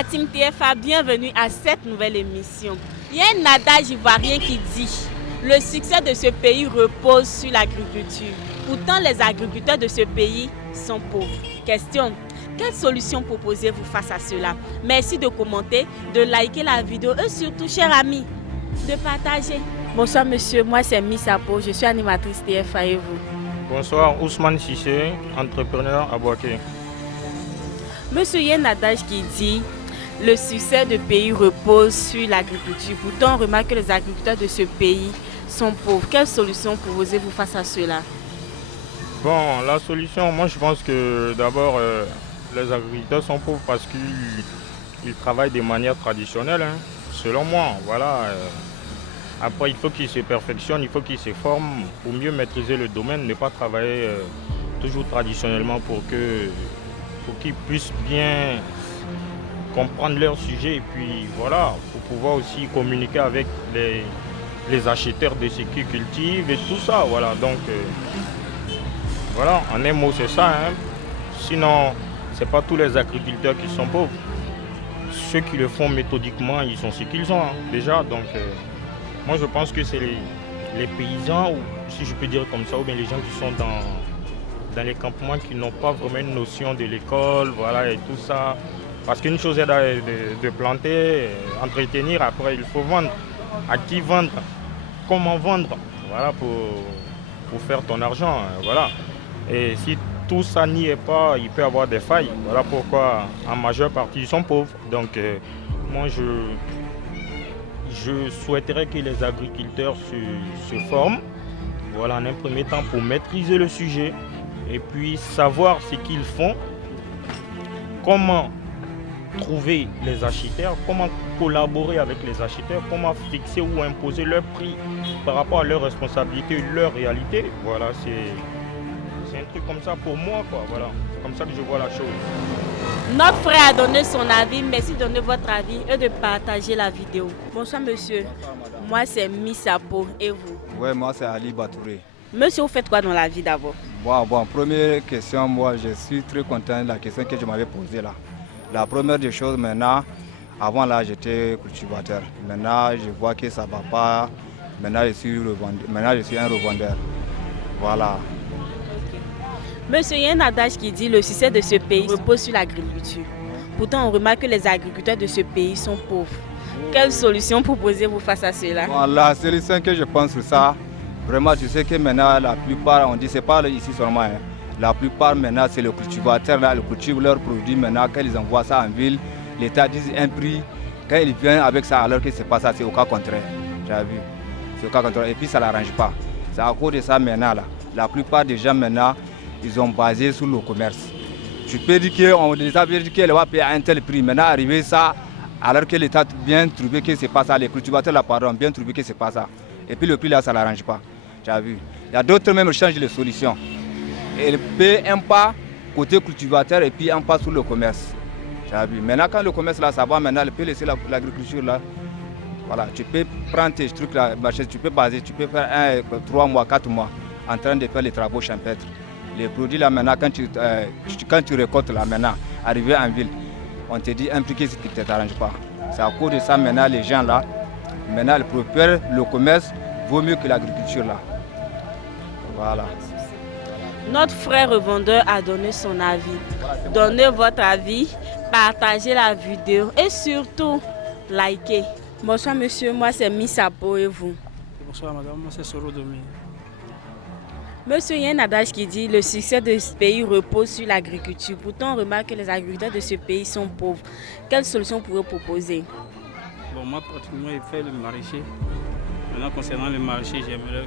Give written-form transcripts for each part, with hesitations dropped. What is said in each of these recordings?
la team TFA, bienvenue à cette nouvelle émission. Il y a un adage ivoirien qui dit « Le succès de ce pays repose sur l'agriculture. Pourtant, les agriculteurs de ce pays sont pauvres. » Question: quelle solution proposez-vous face à cela? Merci de commenter, de liker la vidéo et surtout, chers amis, de partager. Bonsoir monsieur, moi c'est Miss Apo, je suis animatrice TFA et vous? Bonsoir, Ousmane Sissé, entrepreneur à Boaké. Monsieur, il y a un adage qui dit « Le succès du pays repose sur l'agriculture. » Pourtant, on remarque que les agriculteurs de ce pays sont pauvres. Quelle solution proposez-vous face à cela? Bon, la solution, moi je pense que d'abord, les agriculteurs sont pauvres parce qu'ils travaillent de manière traditionnelle, hein, selon moi. Voilà. Après, il faut qu'ils se perfectionnent, il faut qu'ils se forment pour mieux maîtriser le domaine, ne pas travailler toujours traditionnellement pour qu'ils puissent bien comprendre leur sujet et puis voilà, pour pouvoir aussi communiquer avec les acheteurs de ce qu'ils cultivent et tout ça. Voilà, donc voilà, en un mot c'est ça. Hein. Sinon, ce n'est pas tous les agriculteurs qui sont pauvres. Ceux qui le font méthodiquement, ils sont ce qu'ils sont hein, déjà. Donc moi je pense que c'est les paysans, ou si je peux dire comme ça, ou bien les gens qui sont dans les campements qui n'ont pas vraiment une notion de l'école, voilà, et tout ça. Parce qu'une chose est de planter, entretenir, après il faut vendre. À qui vendre? Comment vendre? Voilà, pour faire ton argent, voilà. Et si tout ça n'y est pas, il peut y avoir des failles. Voilà pourquoi en majeure partie ils sont pauvres. Donc moi je souhaiterais que les agriculteurs se forment, voilà, en un premier temps pour maîtriser le sujet et puis savoir ce qu'ils font, comment trouver les acheteurs, comment collaborer avec les acheteurs, comment fixer ou imposer leur prix par rapport à leurs responsabilités, leur réalité. Voilà, c'est un truc comme ça pour moi, quoi. Voilà, c'est comme ça que je vois la chose. Notre frère a donné son avis, merci de donner votre avis et de partager la vidéo. Bonsoir monsieur. Bonsoir madame. Moi c'est Miss Apo et vous? Oui, moi c'est Ali Batouré. Monsieur, vous faites quoi dans la vie d'abord? Bon, première question, moi je suis très content de la question que je m'avais posée là. La première des choses maintenant, avant là j'étais cultivateur. Maintenant je vois que ça ne va pas. Maintenant je suis un revendeur. Voilà. Monsieur, il y a un adage qui dit le succès de ce pays repose sur l'agriculture. Pourtant, on remarque que les agriculteurs de ce pays sont pauvres. Quelle solution proposez-vous face à cela? Bon, la solution que je pense sur ça, vraiment tu sais que maintenant la plupart, on dit c'est pas ici seulement, hein. La plupart maintenant c'est le cultivateur, là, ils cultivent leurs produits maintenant, quand ils envoient ça en ville, l'État dit un prix, quand ils viennent avec ça alors que c'est pas ça, c'est au cas contraire. Tu as vu? C'est au cas contraire et puis ça ne l'arrange pas. C'est à cause de ça maintenant là. La plupart des gens maintenant, ils ont basé sur le commerce. Tu peux dire que l'État veut dire qu'elle va payer un tel prix. Maintenant, arriver ça, alors que l'État bien trouvé que ce n'est pas ça. Les cultivateurs, là, pardon, bien trouvé que ce n'est pas ça. Et puis le prix là, ça ne l'arrange pas. Tu as vu? Il y a d'autres même qui changent les solutions. Et paient un pas côté cultivateur et puis un pas sur le commerce. Tu as vu? Maintenant, quand le commerce là, ça va, maintenant, il peut laisser l'agriculture là. Voilà, tu peux prendre tes trucs là, tu peux baser, tu peux faire 3 mois, 4 mois en train de faire les travaux champêtres. Les produits là maintenant, quand tu récoltes là maintenant, arrivé en ville, on te dit un prix qui ne t'arrange pas. C'est à cause de ça maintenant les gens là, maintenant ils préfèrent le commerce vaut mieux que l'agriculture là. Voilà. Notre frère revendeur a donné son avis. Donnez votre avis, partagez la vidéo et surtout, likez. Bonsoir monsieur, moi c'est Miss Apo et vous? Bonsoir madame, moi c'est Soro Domi. Monsieur, il y a un adage qui dit le succès de ce pays repose sur l'agriculture. Pourtant, on remarque que les agriculteurs de ce pays sont pauvres. Quelle solution pourrait proposer? Bon, moi, pratiquement, je fais le maraîcher. Maintenant, concernant le maraîcher, j'aimerais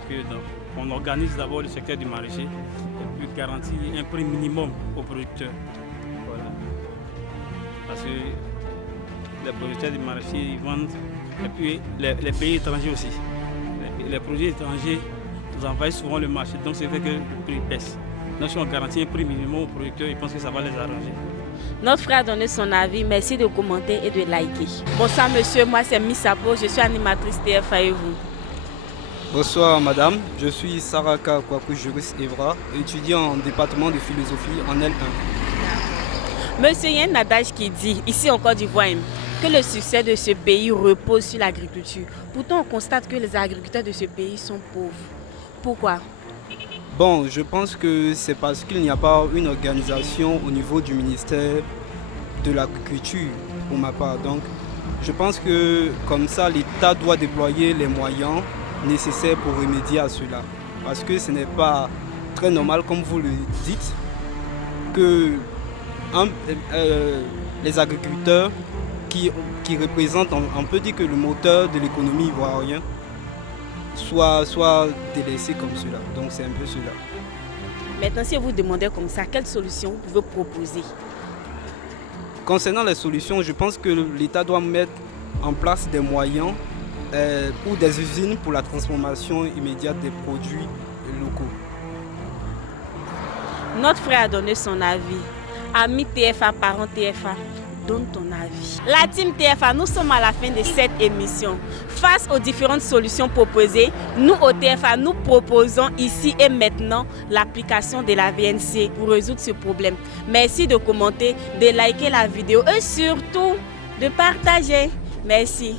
qu'on organise d'abord le secteur du maraîcher et puis garantir un prix minimum aux producteurs. Voilà. Parce que les producteurs du maraîcher, ils vendent, et puis les pays étrangers aussi. Les produits étrangers nous envahissent souvent le marché, donc c'est fait que le prix baisse. Donc si on garantit un prix minimum aux producteurs, ils pensent que ça va les arranger. Notre frère a donné son avis, merci de commenter et de liker. Bonsoir monsieur, moi c'est Miss Apo, je suis animatrice TFA et vous? Bonsoir madame, je suis Saraka Kwaku Juris Evra, étudiant en département de philosophie en L1. Monsieur, il y a un adage qui dit, ici en Côte d'Ivoire, que le succès de ce pays repose sur l'agriculture. Pourtant, on constate que les agriculteurs de ce pays sont pauvres. Pourquoi? Bon, je pense que c'est parce qu'il n'y a pas une organisation au niveau du ministère de l'Agriculture, pour ma part. Donc, je pense que comme ça, l'État doit déployer les moyens nécessaires pour remédier à cela. Parce que ce n'est pas très normal, comme vous le dites, que les agriculteurs qui représentent, on peut dire que le moteur de l'économie ivoirienne, soit délaissé comme cela. Donc c'est un peu cela. Maintenant, si vous demandez comme ça, quelle solution vous pouvez proposer? Concernant les solutions, je pense que l'État doit mettre en place des moyens ou des usines pour la transformation immédiate des produits locaux. Notre frère a donné son avis. Amis TFA, parents TFA, donne ton avis. La team TFA, nous sommes à la fin de cette émission. Face aux différentes solutions proposées, nous au TFA, nous proposons ici et maintenant l'application de la VNC pour résoudre ce problème. Merci de commenter, de liker la vidéo et surtout de partager. Merci.